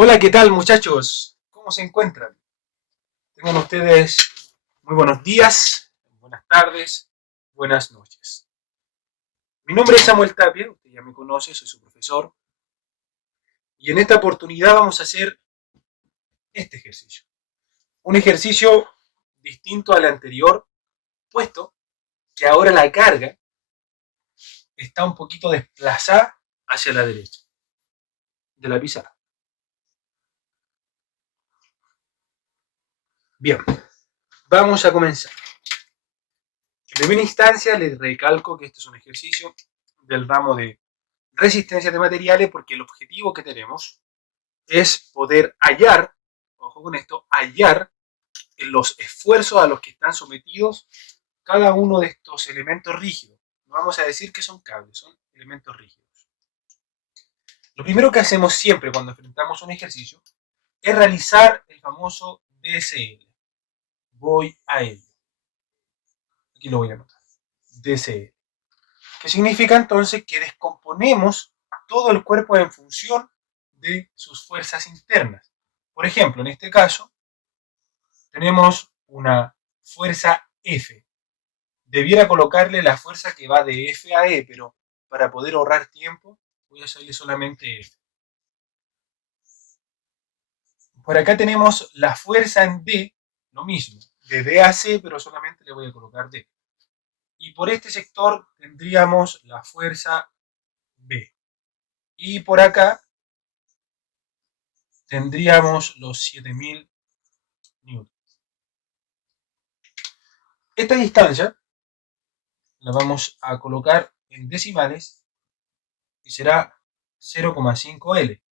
Hola, ¿qué tal, muchachos? ¿Cómo se encuentran? Tengan ustedes muy buenos días, buenas tardes, buenas noches. Mi nombre es Samuel Tapia, usted ya me conoce, soy su profesor, y en esta oportunidad vamos a hacer este ejercicio. Un ejercicio distinto al anterior, puesto que ahora la carga está un poquito desplazada hacia la derecha de la pizarra. Bien, vamos a comenzar. En primera instancia, les recalco que este es un ejercicio del ramo de resistencia de materiales porque el objetivo que tenemos es poder hallar, ojo con esto, hallar los esfuerzos a los que están sometidos cada uno de estos elementos rígidos. No vamos a decir que son cables, son elementos rígidos. Lo primero que hacemos siempre cuando enfrentamos un ejercicio es realizar el famoso DCL. Voy a ello. Aquí lo voy a anotar. DCL. ¿Qué significa entonces? Que descomponemos todo el cuerpo en función de sus fuerzas internas. Por ejemplo, en este caso, tenemos una fuerza F. Debiera colocarle la fuerza que va de F a E, pero para poder ahorrar tiempo, voy a hacerle solamente F. Por acá tenemos la fuerza en D, lo mismo, de D a C, pero solamente le voy a colocar D. Y por este sector tendríamos la fuerza B. Y por acá tendríamos los 7000 newtons. Esta distancia la vamos a colocar en decimales y será 0,5 L.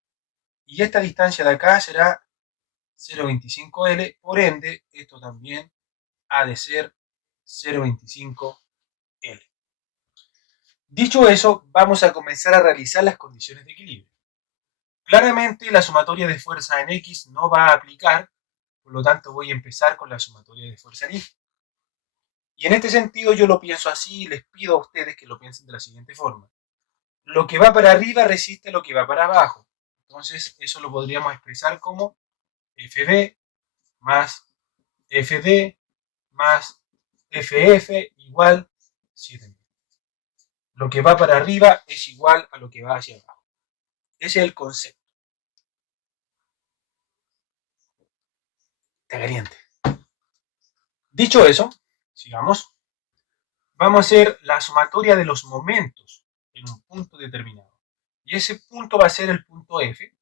Y esta distancia de acá será 0,25 L, por ende, esto también ha de ser 0,25 L. Dicho eso, vamos a comenzar a realizar las condiciones de equilibrio. Claramente, la sumatoria de fuerza en X no va a aplicar, por lo tanto voy a empezar con la sumatoria de fuerza en Y. Y en este sentido yo lo pienso así y les pido a ustedes que lo piensen de la siguiente forma. Lo que va para arriba resiste a lo que va para abajo. Entonces, eso lo podríamos expresar como FB más FD más FF igual 7000. Lo que va para arriba es igual a lo que va hacia abajo. Ese es el concepto. Está caliente. Dicho eso, sigamos. Vamos a hacer la sumatoria de los momentos en un punto determinado. Y ese punto va a ser el punto F.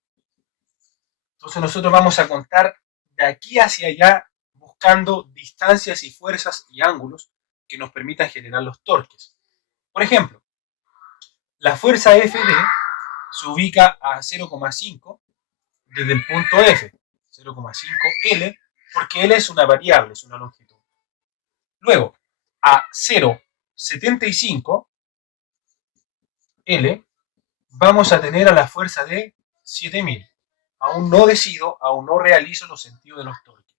Entonces nosotros vamos a contar de aquí hacia allá buscando distancias y fuerzas y ángulos que nos permitan generar los torques. Por ejemplo, la fuerza FD se ubica a 0,5 desde el punto F, 0,5 L, porque L es una variable, es una longitud. Luego, a 0,75 L, vamos a tener a la fuerza de 7000. Aún no decido, aún no realizo los sentidos de los torques.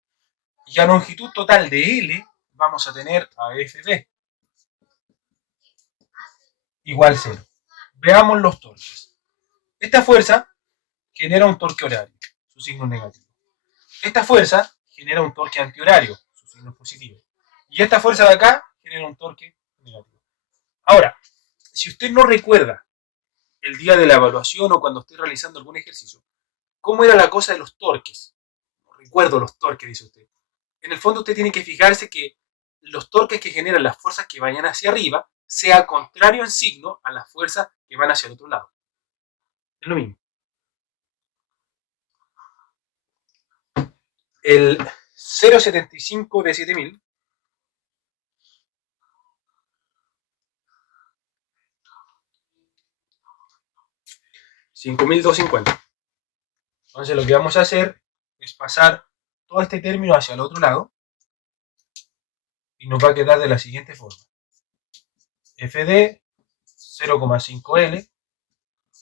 Y a longitud total de L, vamos a tener a FB igual 0. Veamos los torques. Esta fuerza genera un torque horario, su signo negativo. Esta fuerza genera un torque antihorario, su signo es positivo. Y esta fuerza de acá genera un torque negativo. Ahora, si usted no recuerda el día de la evaluación o cuando esté realizando algún ejercicio, ¿cómo era la cosa de los torques? No recuerdo los torques, dice usted. En el fondo usted tiene que fijarse que los torques que generan las fuerzas que vayan hacia arriba sea contrario en signo a las fuerzas que van hacia el otro lado. Es lo mismo. El 0,75 de 7000 5250. Entonces lo que vamos a hacer es pasar todo este término hacia el otro lado y nos va a quedar de la siguiente forma. FD 0,5L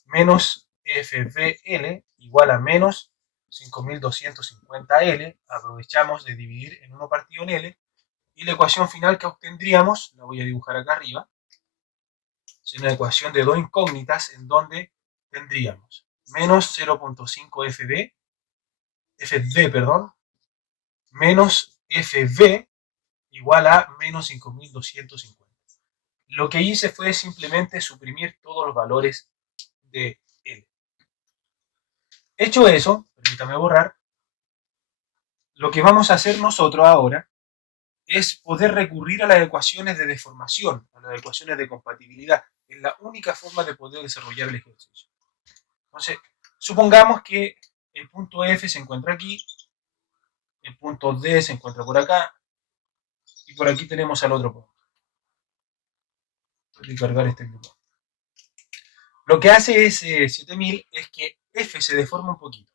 menos FVL igual a menos 5250L. Aprovechamos de dividir en 1 partido en L y la ecuación final que obtendríamos, la voy a dibujar acá arriba, es una ecuación de dos incógnitas en donde tendríamos menos 0,5 FB FD, perdón, menos FB igual a menos 5250. Lo que hice fue simplemente suprimir todos los valores de L. Hecho eso, permítame borrar, lo que vamos a hacer nosotros ahora es poder recurrir a las ecuaciones de deformación, a las ecuaciones de compatibilidad. Es la única forma de poder desarrollar el ejercicio. Entonces, supongamos que el punto F se encuentra aquí, el punto D se encuentra por acá, y por aquí tenemos al otro punto. Voy a cargar este grupo. Lo que hace ese 7000 es que F se deforma un poquito.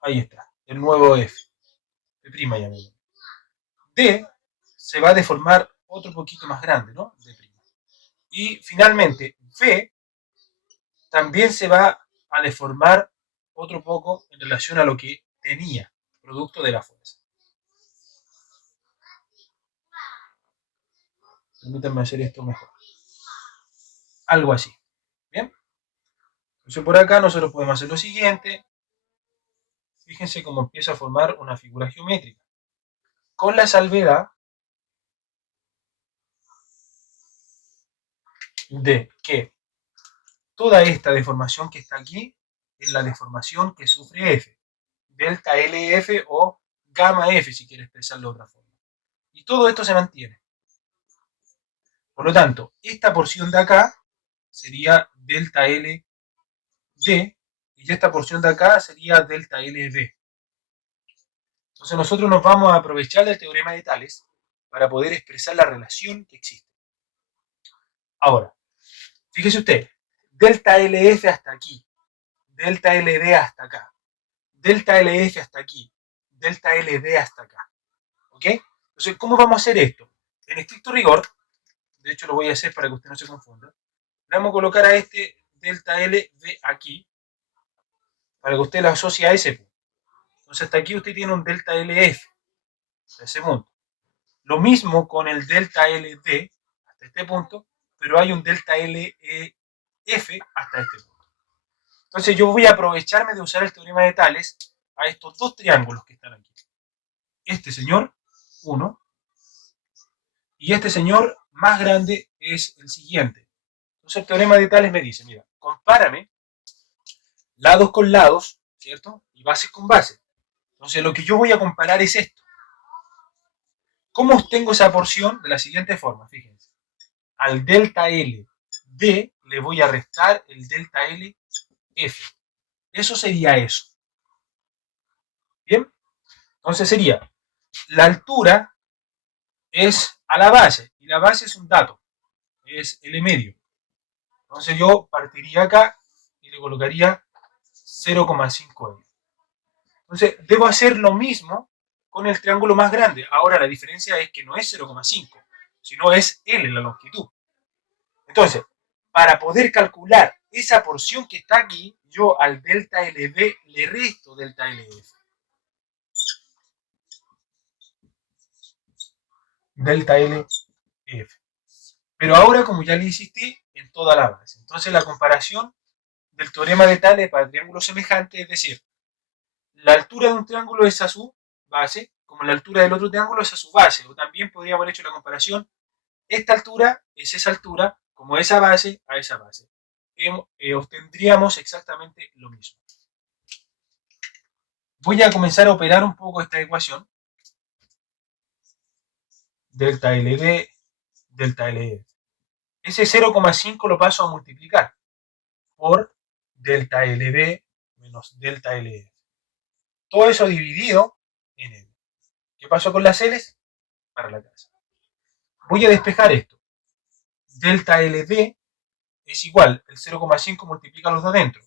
Ahí está, el nuevo F. F' ya mismo. D se va a deformar otro poquito más grande, ¿no? D'. Y finalmente, V también se va a deformar otro poco en relación a lo que tenía, producto de la fuerza. Permítanme hacer esto mejor. Algo así. ¿Bien? Entonces por acá nosotros podemos hacer lo siguiente. Fíjense cómo empieza a formar una figura geométrica. Con la salvedad de que toda esta deformación que está aquí es la deformación que sufre F. Delta LF o gamma F, si quiere expresarlo de otra forma. Y todo esto se mantiene. Por lo tanto, esta porción de acá sería delta LD y esta porción de acá sería delta LD. Entonces nosotros nos vamos a aprovechar del teorema de Tales para poder expresar la relación que existe. Ahora, fíjese usted, delta LF hasta aquí, delta LD hasta acá, delta LF hasta aquí, delta LD hasta acá. ¿Ok? Entonces, ¿cómo vamos a hacer esto? En estricto rigor, de hecho lo voy a hacer para que usted no se confunda, le vamos a colocar a este delta L de aquí, para que usted lo asocie a ese punto. Entonces hasta aquí usted tiene un delta LF, hasta ese punto. Lo mismo con el delta LD, hasta este punto, pero hay un delta LF hasta este punto. Entonces yo voy a aprovecharme de usar el teorema de Tales a estos dos triángulos que están aquí. Este señor, 1, y este señor más grande es el siguiente. Entonces el teorema de Tales me dice, mira, compárame lados con lados, ¿cierto? Y bases con bases. Entonces lo que yo voy a comparar es esto. ¿Cómo obtengo esa porción? De la siguiente forma, fíjense. Al delta L D le voy a restar el delta L F. Eso sería eso. ¿Bien? Entonces sería, la altura es a la base, y la base es un dato, es L medio. Entonces yo partiría acá y le colocaría 0,5 L. Entonces debo hacer lo mismo con el triángulo más grande. Ahora la diferencia es que no es 0,5, sino es L la longitud. Entonces, para poder calcular esa porción que está aquí, yo al delta LB le resto delta LF. Delta LF. Pero ahora, como ya le insistí, en toda la base. Entonces, la comparación del teorema de Tales para triángulos semejantes, es decir, la altura de un triángulo es a su base, como la altura del otro triángulo es a su base. O también podríamos haber hecho la comparación, esta altura es esa altura, como esa base a esa base. Obtendríamos exactamente lo mismo. Voy a comenzar a operar un poco esta ecuación. Delta LD, delta LE. Ese 0,5 lo paso a multiplicar por delta LB menos delta LE. Todo eso dividido en L. ¿Qué pasó con las L's? Para la casa. Voy a despejar esto. Delta LD es igual, el 0,5 multiplica los de adentro.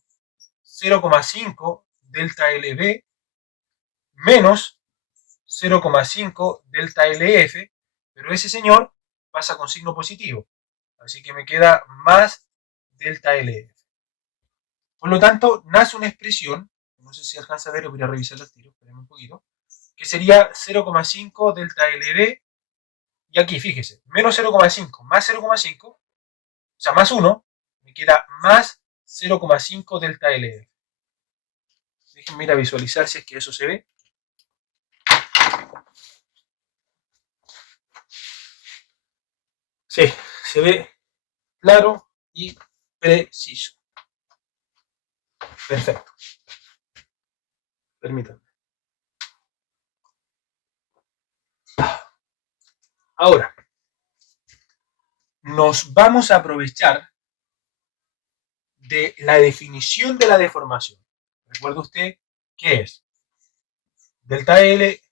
0,5 delta LB menos 0,5 delta LF, pero ese señor pasa con signo positivo, así que me queda más delta LF. Por lo tanto, nace una expresión, no sé si alcanza a ver, voy a revisar los tiros, espérenme un poquito, que sería 0,5 delta LB, y aquí fíjese, menos 0,5 más 0,5, o sea, más 1, me queda más 0,5 delta LF. Déjenme ir a visualizar si es que eso se ve. Sí, se ve claro y preciso. Perfecto. Permítanme. Ahora, nos vamos a aprovechar de la definición de la deformación. Recuerde usted qué es. Delta L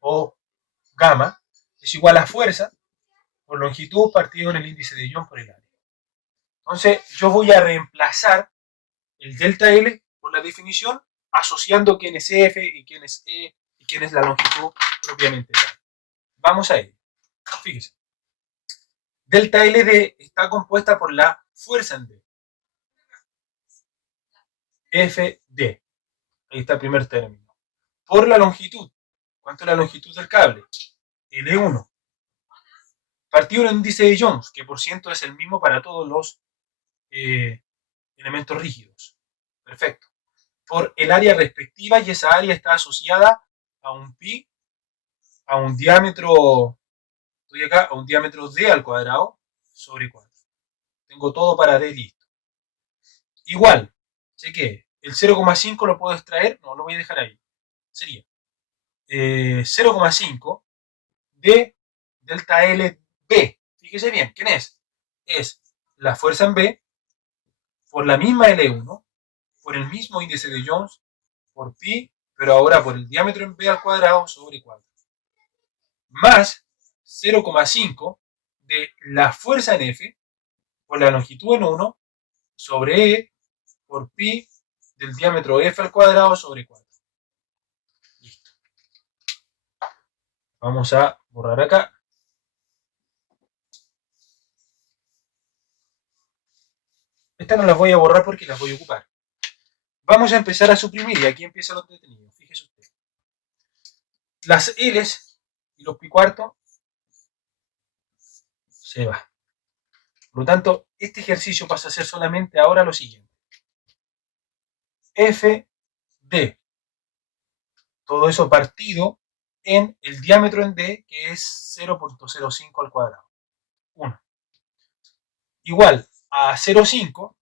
o gamma es igual a fuerza por longitud partido en el índice de Young por el área. Entonces, yo voy a reemplazar el delta L por la definición asociando quién es F y quién es E y quién es la longitud propiamente tal. Vamos a ello. Fíjese. Delta LD está compuesta por la fuerza en D. FD. Ahí está el primer término. Por la longitud. ¿Cuánto es la longitud del cable? L1. Partido el índice de Jones, que por ciento es el mismo para todos los elementos rígidos. Perfecto. Por el área respectiva, y esa área está asociada a un pi, a un diámetro, estoy acá, a un diámetro d al cuadrado sobre 4. Tengo todo para d listo. Igual, sé que el 0,5 lo puedo extraer, no, lo voy a dejar ahí. Sería 0,5 de delta L B. Fíjese bien, ¿quién es? Es la fuerza en B por la misma L1, por el mismo índice de Jones, por pi, pero ahora por el diámetro en B al cuadrado sobre 4. Más 0,5 de la fuerza en F por la longitud en 1 sobre E por pi del diámetro F al cuadrado sobre 4. Listo. Vamos a borrar acá. Estas no las voy a borrar porque las voy a ocupar. Vamos a empezar a suprimir y aquí empieza lo entretenido. Fíjese usted. Las L's y los pi cuartos se va. Por lo tanto, este ejercicio pasa a ser solamente ahora lo siguiente. F D. Todo eso partido en el diámetro en D, que es 0.05 al cuadrado. 1. Igual a 0,5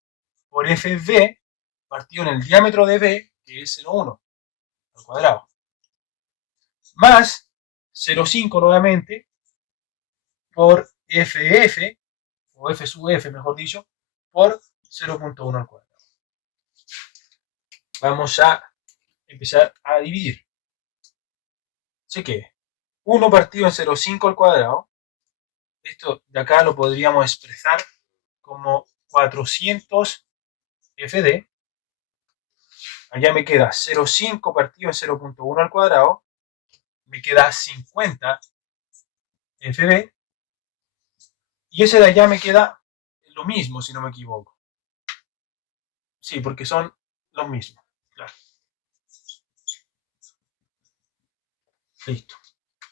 por FB partido en el diámetro de B, que es 0,1 al cuadrado. Más 0,5 nuevamente por FF, o F sub F, mejor dicho, por 0.1 al cuadrado. Vamos a empezar a dividir. Así que 1 partido en 0,5 al cuadrado, esto de acá lo podríamos expresar como 400 FD. Allá me queda 0,5 partido en 0.1 al cuadrado, me queda 50 FB, y ese de allá me queda lo mismo, si no me equivoco. Sí, porque son los mismos. Claro. Listo.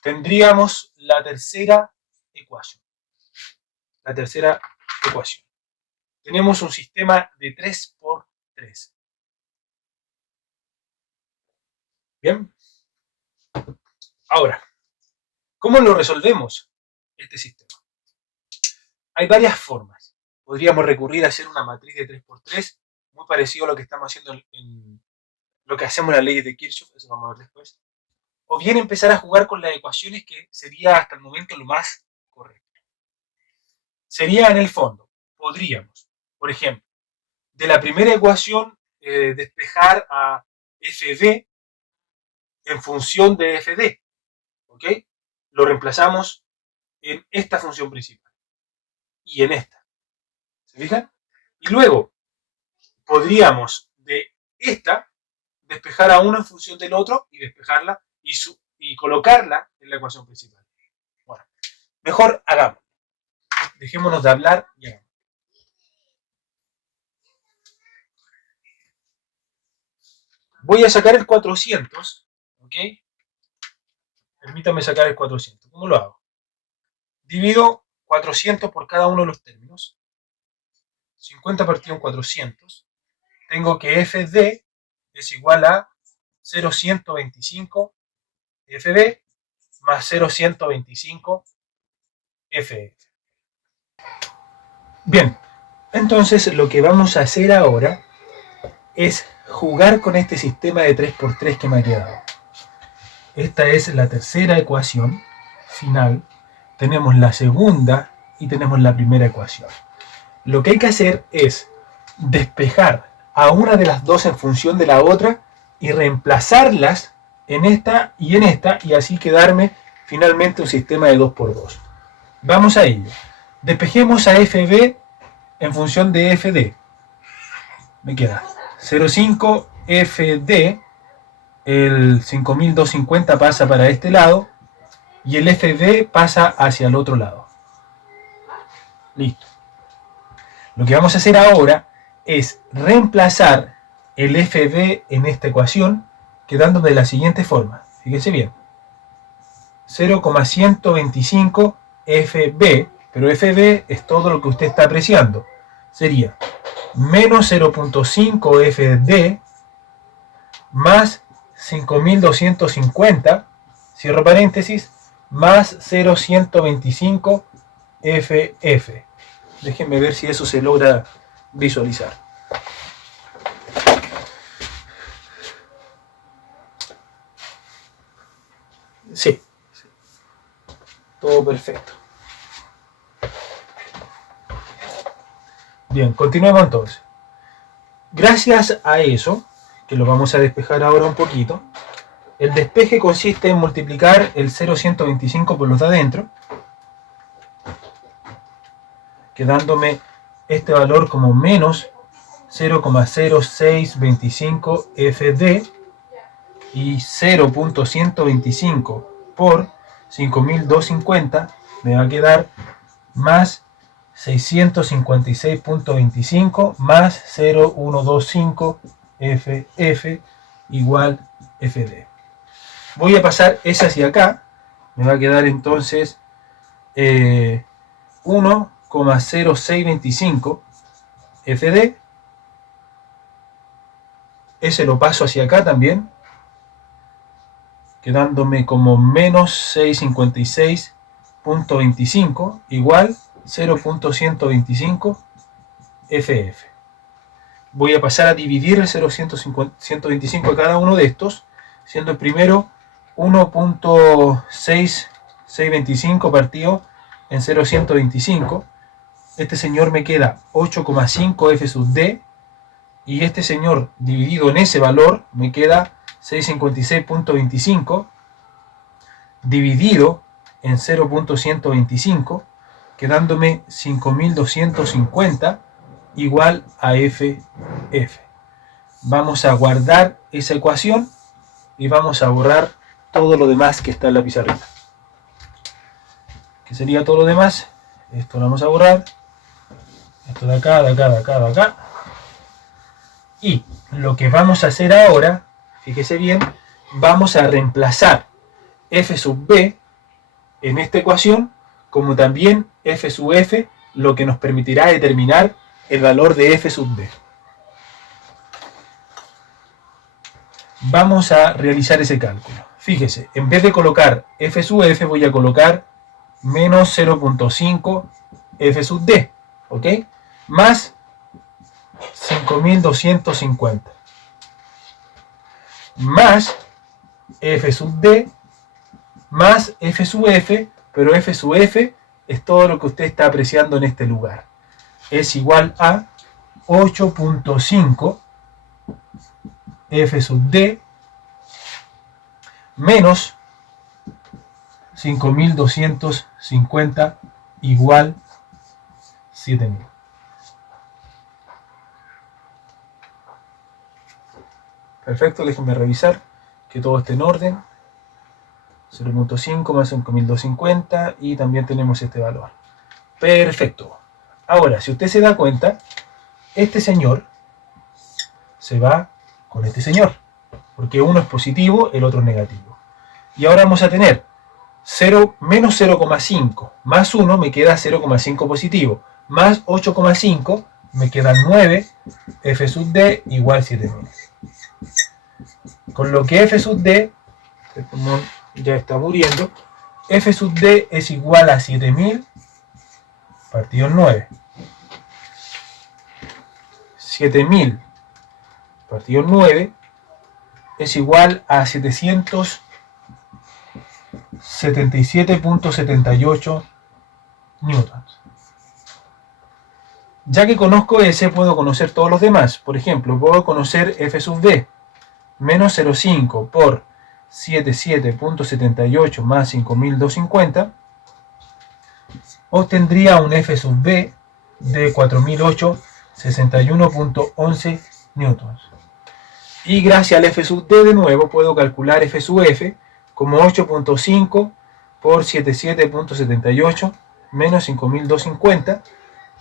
Tendríamos la tercera ecuación. La tercera ecuación. Tenemos un sistema de 3×3. Bien. Ahora, ¿cómo lo resolvemos este sistema? Hay varias formas. Podríamos recurrir a hacer una matriz de 3×3, muy parecido a lo que estamos haciendo en lo que hacemos en las leyes de Kirchhoff, eso vamos a ver después. O bien empezar a jugar con las ecuaciones, que sería hasta el momento lo más correcto. Sería en el fondo, podríamos, por ejemplo, de la primera ecuación despejar a FB en función de FD. ¿Ok? Lo reemplazamos en esta función principal y en esta. ¿Se fijan? Y luego podríamos de esta despejar a uno en función del otro y despejarla y colocarla en la ecuación principal. Bueno, mejor hagamos. Dejémonos de hablar y hagamos. Voy a sacar el 400, ¿ok? Permítame sacar el 400. ¿Cómo lo hago? Divido 400 por cada uno de los términos. 50 partido en 400. Tengo que FD es igual a 0,125 FB más 0,125 FF. Bien, entonces lo que vamos a hacer ahora es jugar con este sistema de 3×3 que me ha quedado. Esta es la tercera ecuación final. Tenemos la segunda y tenemos la primera ecuación. Lo que hay que hacer es despejar a una de las dos en función de la otra y reemplazarlas en esta y así quedarme finalmente un sistema de 2×2. Vamos a ello. Despejemos a FB en función de FD. Me queda 0,5 FD, el 5250 pasa para este lado y el FB pasa hacia el otro lado. Listo. Lo que vamos a hacer ahora es reemplazar el FB en esta ecuación, quedándome de la siguiente forma. Fíjense bien. 0,125 FB, pero FB es todo lo que usted está apreciando. Sería menos 0,5 FD más 5250, cierro paréntesis, más 0,125 FF. Déjenme ver si eso se logra visualizar. Sí. Todo perfecto. Bien, continuemos entonces. Gracias a eso, que lo vamos a despejar ahora un poquito, el despeje consiste en multiplicar el 0,125 por los de adentro, quedándome este valor como menos 0,0625 FD y 0.125 por 5250 me va a quedar más 656.25 más 0,125 FF igual FD. Voy a pasar ese hacia acá, me va a quedar entonces 1,0625 FD. Ese lo paso hacia acá también, quedándome como menos 656.25 igual 0.125 FF. Voy a pasar a dividir el 0.125 a cada uno de estos, siendo el primero 1.6625 partido en 0.125. Este señor me queda 8,5 F sub D, y este señor dividido en ese valor me queda 656.25 dividido en 0.125, quedándome 5250 igual a FF. Vamos a guardar esa ecuación y vamos a borrar todo lo demás que está en la pizarrita. ¿Qué sería todo lo demás? Esto lo vamos a borrar. Esto de acá, de acá, de acá, de acá. Y lo que vamos a hacer ahora, fíjese bien, vamos a reemplazar F sub B en esta ecuación, como también F sub F, lo que nos permitirá determinar el valor de F sub B. Vamos a realizar ese cálculo. Fíjese, en vez de colocar F sub F, voy a colocar menos 0.5 F sub D, ¿ok? Más 5250 más F sub D más F sub F, pero F sub F es todo lo que usted está apreciando en este lugar. Es igual a 8.5 F sub D menos 5250 igual 7000. Perfecto, déjenme revisar que todo esté en orden. 0.5 más 5250 y también tenemos este valor. Perfecto. Ahora, si usted se da cuenta, este señor se va con este señor, porque uno es positivo, el otro es negativo. Y ahora vamos a tener 0 menos 0,5 más 1 me queda 0,5 positivo, más 8,5 me queda 9 F sub D igual 7000. Con lo que F sub D, el pulmón ya está muriendo, F sub D es igual a 7000 partido en 9. 7000 partido en 9 es igual a 777.78 newtons. Ya que conozco ese, puedo conocer todos los demás. Por ejemplo, puedo conocer F sub D, menos 0,5 por 77.78 más 5250, obtendría un F sub B de 4008,61.11 newtons. Y gracias al F sub D de nuevo puedo calcular F sub F como 8.5 por 77.78 menos 5250,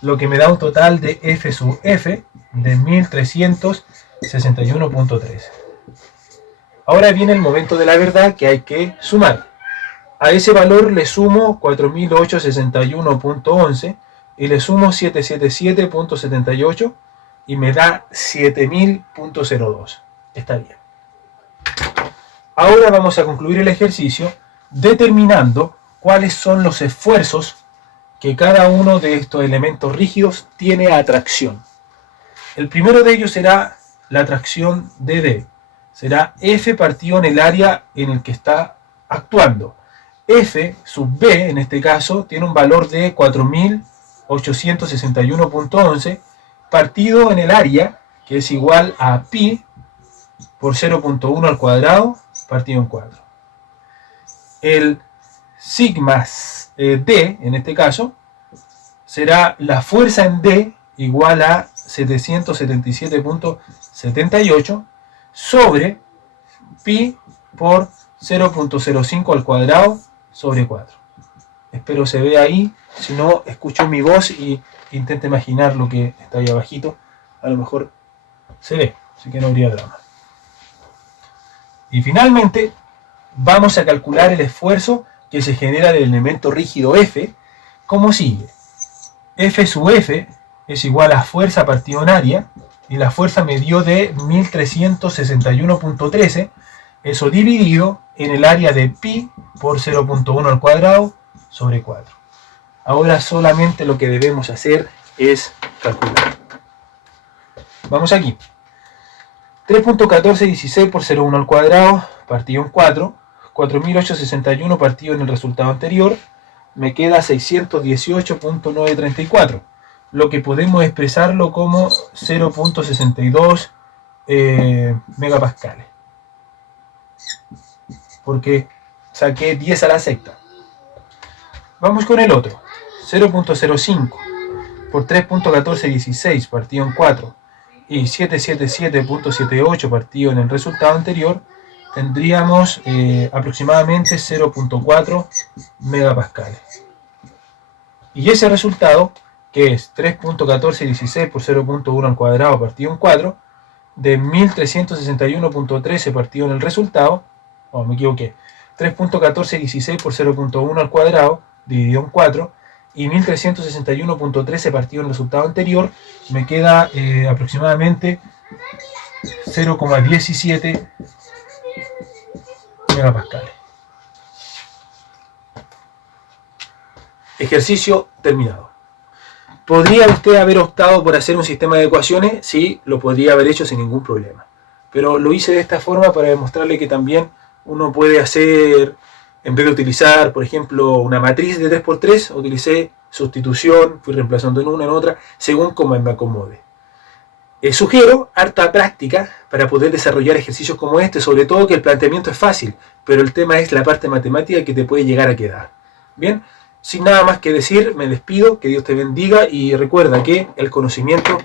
lo que me da un total de F sub F de 1361.13. Ahora viene el momento de la verdad, que hay que sumar. A ese valor le sumo 4861.11 y le sumo 777.78 y me da 7000.02. Está bien. Ahora vamos a concluir el ejercicio determinando cuáles son los esfuerzos que cada uno de estos elementos rígidos tiene a tracción. El primero de ellos será la tracción de D. Será F partido en el área en el que está actuando. F sub B, en este caso, tiene un valor de 4861.11 partido en el área, que es igual a pi por 0.1 al cuadrado partido en 4. El sigma D, en este caso, será la fuerza en D igual a 777.78 sobre pi por 0.05 al cuadrado sobre 4. Espero se vea ahí. Si no, escucho mi voz y intente imaginar lo que está ahí abajito. A lo mejor se ve, así que no habría drama. Y finalmente vamos a calcular el esfuerzo que se genera del elemento rígido F, como sigue. F sub F es igual a fuerza partido en área, y la fuerza me dio de 1361.13, eso dividido en el área de pi por 0.1 al cuadrado sobre 4. Ahora solamente lo que debemos hacer es calcular. Vamos aquí. 3.1416 por 0,1 al cuadrado partido en 4, 4861 partido en el resultado anterior, me queda 618.934, lo que podemos expresarlo como 0.62 megapascales, porque saqué 10 a la sexta. Vamos con el otro. 0.05 por 3.1416 partido en 4 y 777.78 partido en el resultado anterior, tendríamos aproximadamente 0.4 megapascales. Y ese resultado, que es 3.1416 por 0.1 al cuadrado partido en 4, de 1361.13 partido en el resultado, me equivoqué, 3.1416 por 0.1 al cuadrado dividido en 4, y 1361.13 partido en el resultado anterior, me queda aproximadamente 0,17 megapascales. Ejercicio terminado. ¿Podría usted haber optado por hacer un sistema de ecuaciones? Sí, lo podría haber hecho sin ningún problema. Pero lo hice de esta forma para demostrarle que también uno puede hacer, en vez de utilizar, por ejemplo, una matriz de 3×3, utilicé sustitución, fui reemplazando en una en otra, según como me acomode. Sugiero harta práctica para poder desarrollar ejercicios como este, sobre todo que el planteamiento es fácil, pero el tema es la parte matemática que te puede llegar a quedar. Bien, sin nada más que decir, me despido, que Dios te bendiga y recuerda que el conocimiento